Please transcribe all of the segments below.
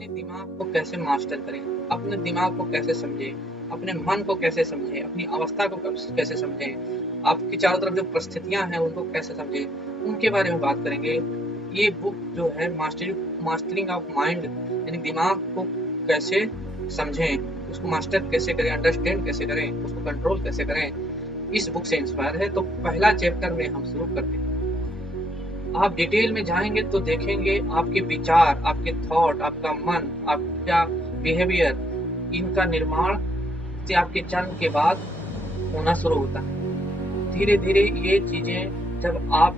अपने दिमाग को कैसे मास्टर करें, अपने दिमाग को कैसे समझें, अपने मन को कैसे समझें, अपनी अवस्था को कैसे समझें, आपकी चारों तरफ जो परिस्थितियाँ हैं उनको कैसे समझें, उनके बारे में बात करेंगे। ये बुक जो है मास्टरिंग ऑफ माइंड यानी दिमाग को कैसे समझें, उसको मास्टर कैसे करें, अंडरस्टैंड कैसे करें, उसको कंट्रोल कैसे करें, इस बुक से इंस्पायर है। तो पहला चैप्टर में हम शुरू करते हैं। आप डिटेल में जाएंगे तो देखेंगे आपके विचार, आपके थॉट, आपका मन, आपका बिहेवियर, इनका निर्माण से आपके जन्म के बाद होना शुरू होता है। धीरे धीरे ये चीजें जब आप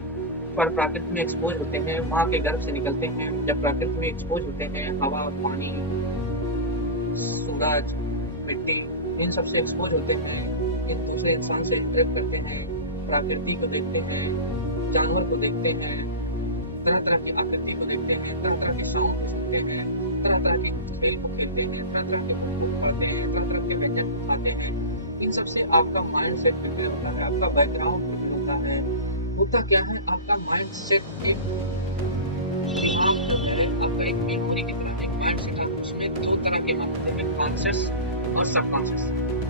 पर प्रकृति में एक्सपोज होते हैं, माँ के गर्भ से निकलते हैं, जब प्रकृति में एक्सपोज होते हैं, हवा, पानी, सूरज, मिट्टी, इन सब से एक्सपोज होते हैं, इन दूसरे इंसान से इंटरेक्ट करते हैं, प्रकृति को देखते हैं, जानवर को देखते हैं, तरह तरह की आकृति को देखते हैं, तरह तरह के साउंड को सुनते हैं, तरह तरह के खेल को खेलते हैं, तरह तरह के फूड को खाते हैं, तरह तरह के व्यंजन को खाते हैं। इन सब से आपका माइंड सेट प्रिपेयर होता है, आपका बैकग्राउंड प्रिपेयर होता है। होता क्या है, आपका माइंड सेट एक दिमाग जो है आपका एक मेमोरी की तरह, एक माइंड सेट है। उसमें दो तरह के मन होते हैं, कॉन्शियस और सबकॉन्शियस।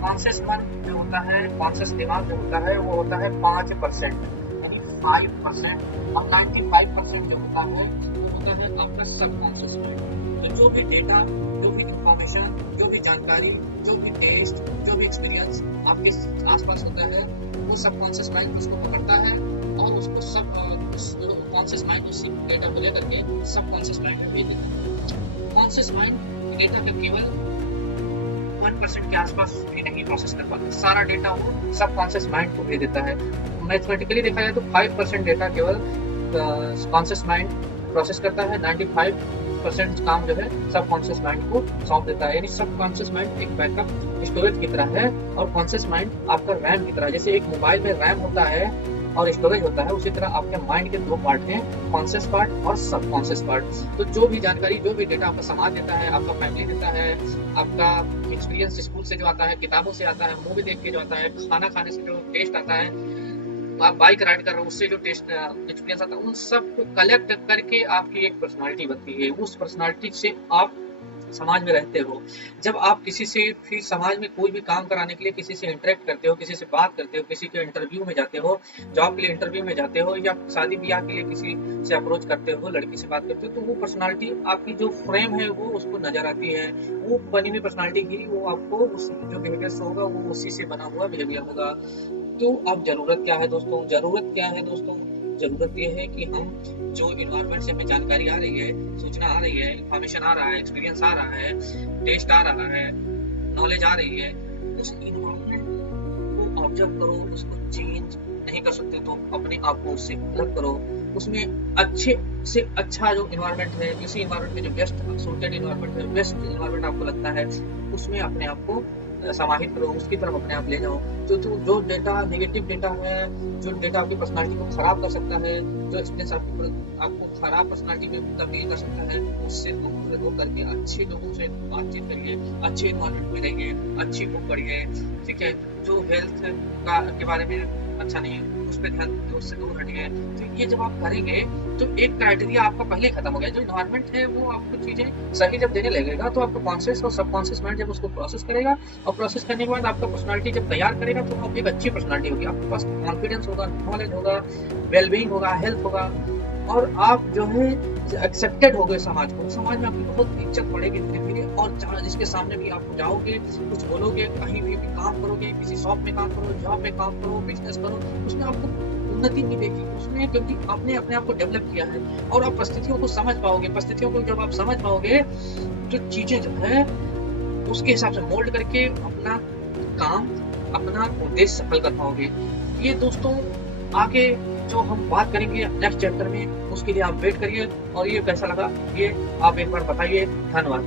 कॉन्शियस मन जो होता है, कॉन्शियस दिमाग जो होता है, वो होता है 5%, यानी 5%, और 95% जो होता है वो होता है आपका सबकॉन्शियस माइंड। तो जो भी डेटा, जो भी इंफॉर्मेशन, जो भी जानकारी, जो भी टेस्ट, जो भी एक्सपीरियंस आपके आसपास होता है, वो सबकॉन्शियस माइंड उसको पकड़ता है और उसको कॉन्शियस माइंड उसी डेटा को लेकर के सबकॉन्शियस माइंड में भेज देता है। कॉन्शियस माइंड डेटा का केवल 1% के आसपास भी नहीं प्रोसेस कर पाता, सारा डेटा वो सबकॉन्शियस माइंड को भेज देता है। मैथमेटिकली देखा जाए तो 5% डेटा केवल कॉन्शियस माइंड प्रोसेस करता है, 95% काम जो है सबकॉन्शियस माइंड को सौंप देता है। यानी सबकॉन्शियस माइंड एक बैकअप स्टोरेज की तरह है और कॉन्शियस माइंड आपका रैम की तरह। जैसे एक मोबाइल में रैम होता है और स्टोरेज होता है, उसी तरह आपके माइंड के दो पार्ट हैं, कॉन्शियस पार्ट और सबकॉन्शियस पार्ट। तो जो भी जानकारी, जो भी डेटा आपका समाज देता है, आपका फैमिली देता है, आपका एक्सपीरियंस स्कूल से जो आता है, किताबों से आता है, मूवी देख के जो आता है, खाना खाने से जो टेस्ट आता है, आप बाइक राइड कर रहे हो उससे जो टेस्ट एक्सपीरियंस आता है, उन सब को कलेक्ट करके आपकी एक पर्सनालिटी बनती है। उस पर्सनालिटी से आप समाज में रहते हो। जब आप किसी से फिर समाज में कोई भी काम कराने के लिए किसी से इंटरेक्ट करते हो, किसी से बात करते हो, किसी के इंटरव्यू में जाते हो, जॉब के लिए इंटरव्यू में जाते हो, या शादी ब्याह के लिए किसी से अप्रोच करते हो, लड़की से बात करते हो, तो वो पर्सनालिटी आपकी जो फ्रेम है वो उसको नजर आती है। वो बनी हुई पर्सनालिटी ही वो आपको उस जो बिहेवियर होगा वो उसी से बना हुआ बिहेवियर होगा। तो अब जरूरत क्या है दोस्तों, जरूरत क्या है दोस्तों, जरूरत ये है कि हम जो इन्वायरमेंट से हमें जानकारी आ रही है, सूचना आ रही है, इंफॉर्मेशन आ रहा है, एक्सपीरियंस आ रहा है, टेस्ट आ रहा है, नॉलेज आ रही है, उस इन्वायरमेंट को ऑब्जर्व करो। उसको चेंज नहीं कर सकते तो अपने आप को उससे अलग करो। उसमें अच्छे से अच्छा जो इन्वायरमेंट है, इसी इन्वायरमेंट में जो बेस्ट सूटेड इन्वायरमेंट है, बेस्ट इन्वायरमेंट आपको लगता है, उसमें अपने आप को समाहित करो, उसकी तरफ अपने आप ले जाओ। जो डेटा नेगेटिव डेटा है, जो डेटा आपकी पर्सनालिटी को खराब कर सकता है, जो एक्सपीरियंस आपको खराब पर्सनालिटी में तब्दील कर सकता है, उससे दूर रहो करके अच्छे लोगों से बातचीत करिए, अच्छे इन्वायरमेंट में रहिए, अच्छी बुक पढ़िए, ठीक है। जो हेल्थ के बारे में अच्छा नहीं है उस पर ध्यान, उससे दूर हटिए। तो ये जब आप करेंगे तो एक क्राइटेरिया आपका पहले ही खत्म हो गया। जो इन्वायरमेंट है वो आपको चीजें सही जब देने लगेगा तो आपका कॉन्शियस और सबकॉन्शियस माइंड जब उसको प्रोसेस करेगा, और प्रोसेस करने के बाद आपका पर्सनालिटी जब तैयार करेगा तो आप एक अच्छी पर्सनालिटी होगी, आपके पास कॉन्फिडेंस होगा, नॉलेज होगा, वेलबींग होगा, हेल्थ होगा, और आप जो है एक्सेप्टेड हो गए समाज को। समाज में आपकी बहुत इज्जत बढ़ेगी धीरे धीरे, और जिसके सामने भी आप जाओगे, कुछ बोलोगे, कहीं भी काम करोगे, किसी शॉप में काम करो, जॉब में काम करो, बिजनेस करो, उसमें आपको उन्नति मिलेगी उसमें, क्योंकि आपने अपने आप को डेवलप किया है और आप परिस्थितियों को समझ पाओगे। परिस्थितियों को जब आप समझ पाओगे तो चीजें जो है उसके हिसाब से मोल्ड करके अपना काम, अपना उद्देश्य सफल कर पाओगे। ये दोस्तों आगे जो हम बात करेंगे नेक्स्ट चैप्टर में, उसके लिए आप वेट करिए। और ये कैसा लगा ये आप एक बार बताइए। धन्यवाद।